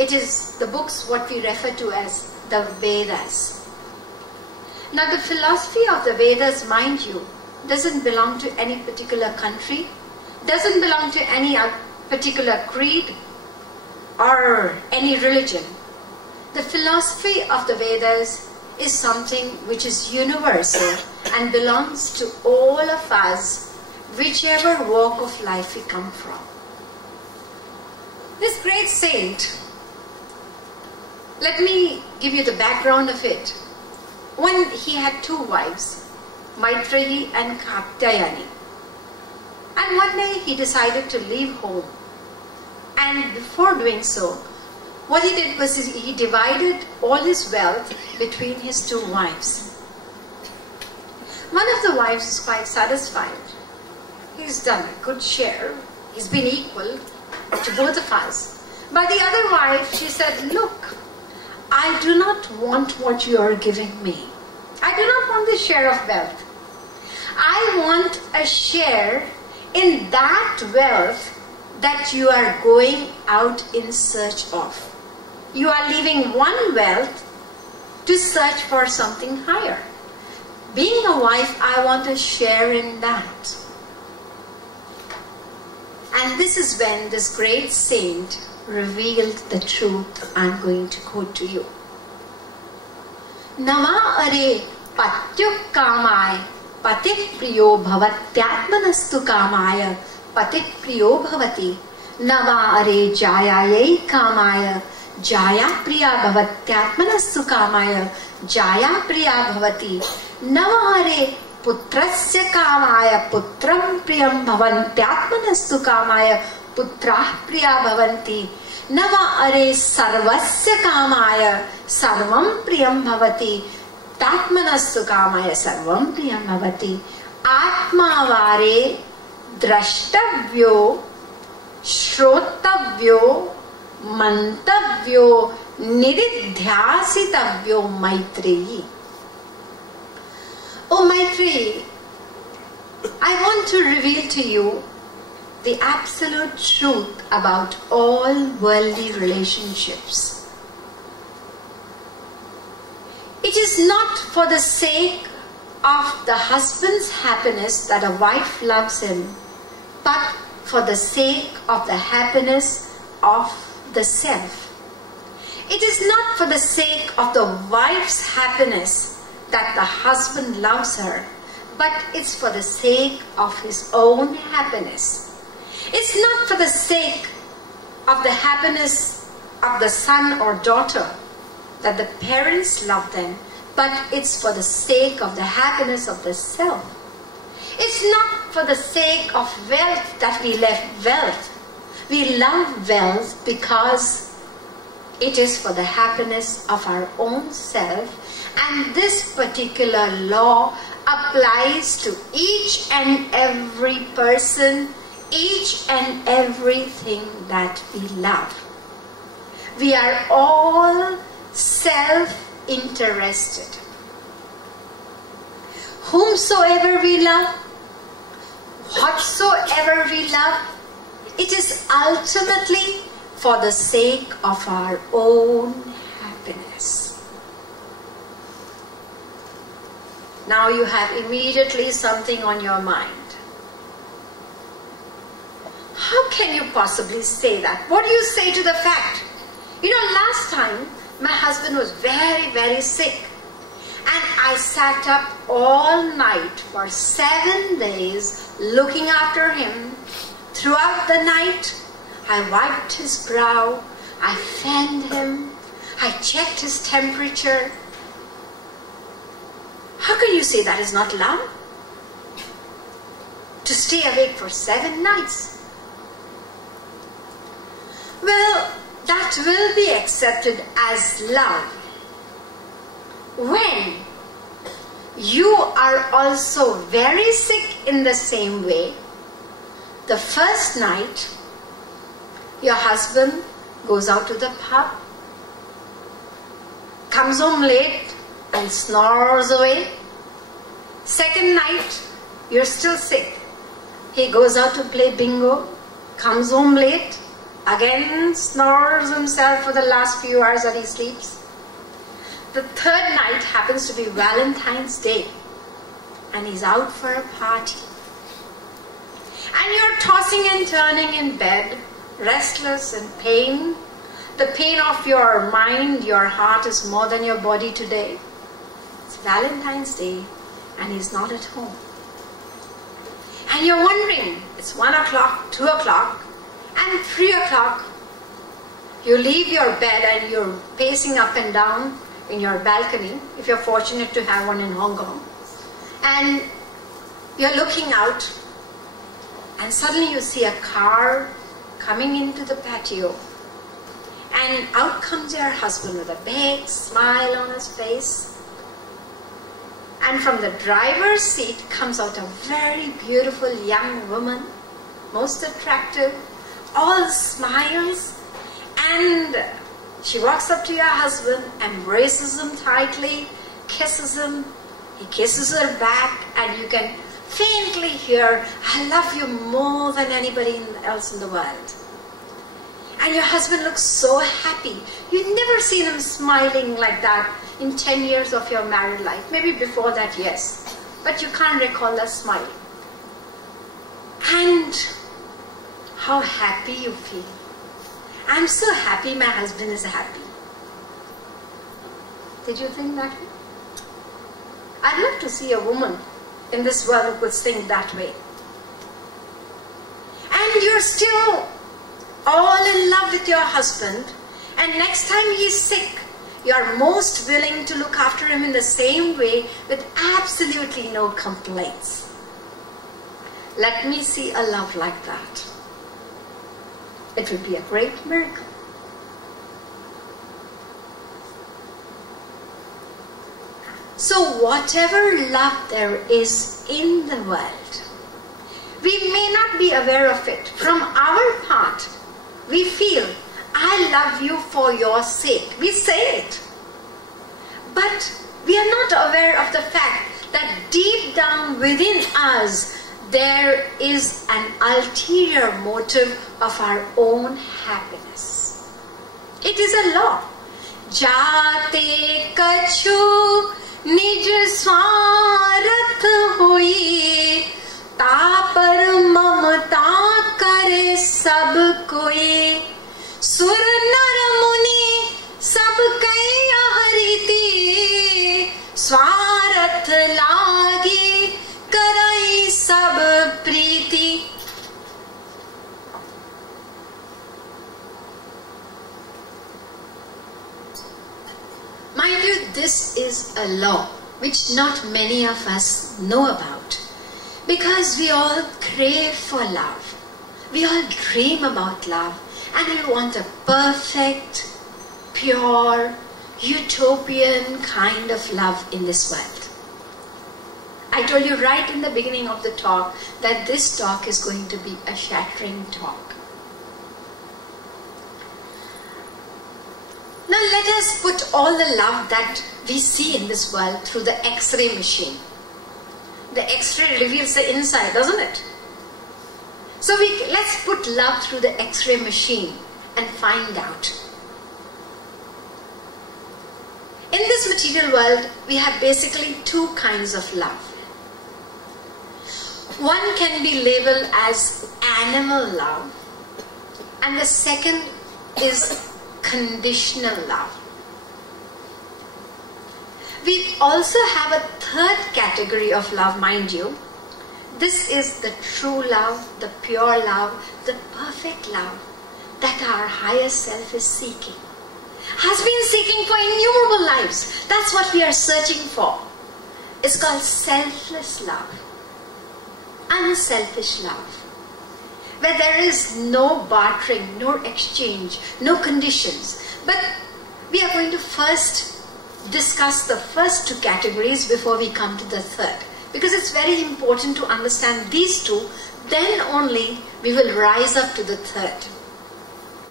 it is the books what we refer to as the Vedas. Now the philosophy of the Vedas, mind you, doesn't belong to any particular country, doesn't belong to any particular creed or any religion. The philosophy of the Vedas is something which is universal and belongs to all of us, whichever walk of life we come from. This great saint, let me give you the background of it. When he had two wives, Maitreyi and Katyayani, and one day he decided to leave home, and before doing so, what he did was he divided all his wealth between his two wives. One of the wives is quite satisfied. He's done a good share. He's been equal to both of us. But the other wife, she said, look, I do not want what you are giving me. I do not want this share of wealth. I want a share in that wealth that you are going out in search of. You are leaving one wealth to search for something higher. Being a wife, I want a share in that. And this is when this great saint revealed the truth I'm going to quote to you. Nama are patyuk kamaya patik priyo bhavatyatmanastu kamaya patik priyo bhavati. Nama are jayayai kamaya jaya priya bhavatyatmanastu kamaya jaya priya bhavati. Nama are putrasya kamaya putram priyam bhavantyatmanastu kamaya putrah priya bhavanti. Nama are sarvasya kamaya sarvam priyam bhavati tatmanastu kamaya sarvam priyam bhavati. Atma vare drashtavyo shrotavyo mantavyo nididhyasitavyo Maitreyi. Oh Maitreyi, I want to reveal to you the absolute truth about all worldly relationships. It is not for the sake of the husband's happiness that a wife loves him, but for the sake of the happiness of the self. It is not for the sake of the wife's happiness that the husband loves her, but it's for the sake of his own happiness. It's not for the sake of the happiness of the son or daughter that the parents love them, but it's for the sake of the happiness of the self. It's not for the sake of wealth that we love wealth. We love wealth because it is for the happiness of our own self, and this particular law applies to each and every person, each and everything that we love. We are all self-interested. Whomsoever we love, whatsoever we love, it is ultimately for the sake of our own happiness. Now you have immediately something on your mind. How can you possibly say that? What do you say to the fact? You know, last time my husband was very, very sick, and I sat up all night for 7 days looking after him. Throughout the night, I wiped his brow, I fanned him, I checked his temperature. How can you say that is not love? To stay awake for 7 nights. Well, that will be accepted as love when you are also very sick in the same way. The first night, your husband goes out to the pub, comes home late and snores away. Second night, you're still sick. He goes out to play bingo, comes home late, again snores himself for the last few hours that he sleeps. The third night happens to be Valentine's Day, and he's out for a party. And you're tossing and turning in bed, restless and pain. The pain of your mind, your heart is more than your body today. It's Valentine's Day, and he's not at home. And you're wondering, it's 1 o'clock, 2 o'clock, and 3 o'clock. You leave your bed and you're pacing up and down in your balcony, if you're fortunate to have one in Hong Kong. And you're looking out, and suddenly you see a car coming into the patio. And out comes your husband with a big smile on his face. And from the driver's seat comes out a very beautiful young woman, most attractive, all smiles. And she walks up to your husband, embraces him tightly, kisses him. He kisses her back, and you can faintly hear, "I love you more than anybody else in the world." And your husband looks so happy. You've never seen him smiling like that in 10 years of your married life. Maybe before that, yes. But you can't recall that smile. And how happy you feel. I'm so happy my husband is happy. Did you think that way? I'd love to see a woman in this world who could think that way. And you're still all in love with your husband, and next time he's sick, you're most willing to look after him in the same way with absolutely no complaints. Let me see a love like that. It would be a great miracle. So whatever love there is in the world, we may not be aware of it. From our part, we feel, "I love you for your sake." We say it. But we are not aware of the fact that deep down within us, there is an ulterior motive of our own happiness. It is a law. Jate kachu निज स्वार्थ हुई, तापर ममता करे सब कोई, सुर नर मुनि सब कई हरिति, स्वार्थ लागी करई सब प्रीति. Mind you, this is a law which not many of us know about, because we all crave for love. We all dream about love, and we want a perfect, pure, utopian kind of love in this world. I told you right in the beginning of the talk that this talk is going to be a shattering talk. Now let us put all the love that we see in this world through the X-ray machine. The X-ray reveals the inside, doesn't it? So let's put love through the X-ray machine and find out. In this material world, we have basically two kinds of love. One can be labeled as animal love, and the second is conditional love. We also have a third category of love, mind you. This is the true love, the pure love, the perfect love that our higher self is seeking. Has been seeking for innumerable lives. That's what we are searching for. It's called selfless love, unselfish love, where there is no bartering, no exchange, no conditions. But we are going to first discuss the first two categories before we come to the third, because it's very important to understand these two, then only we will rise up to the third.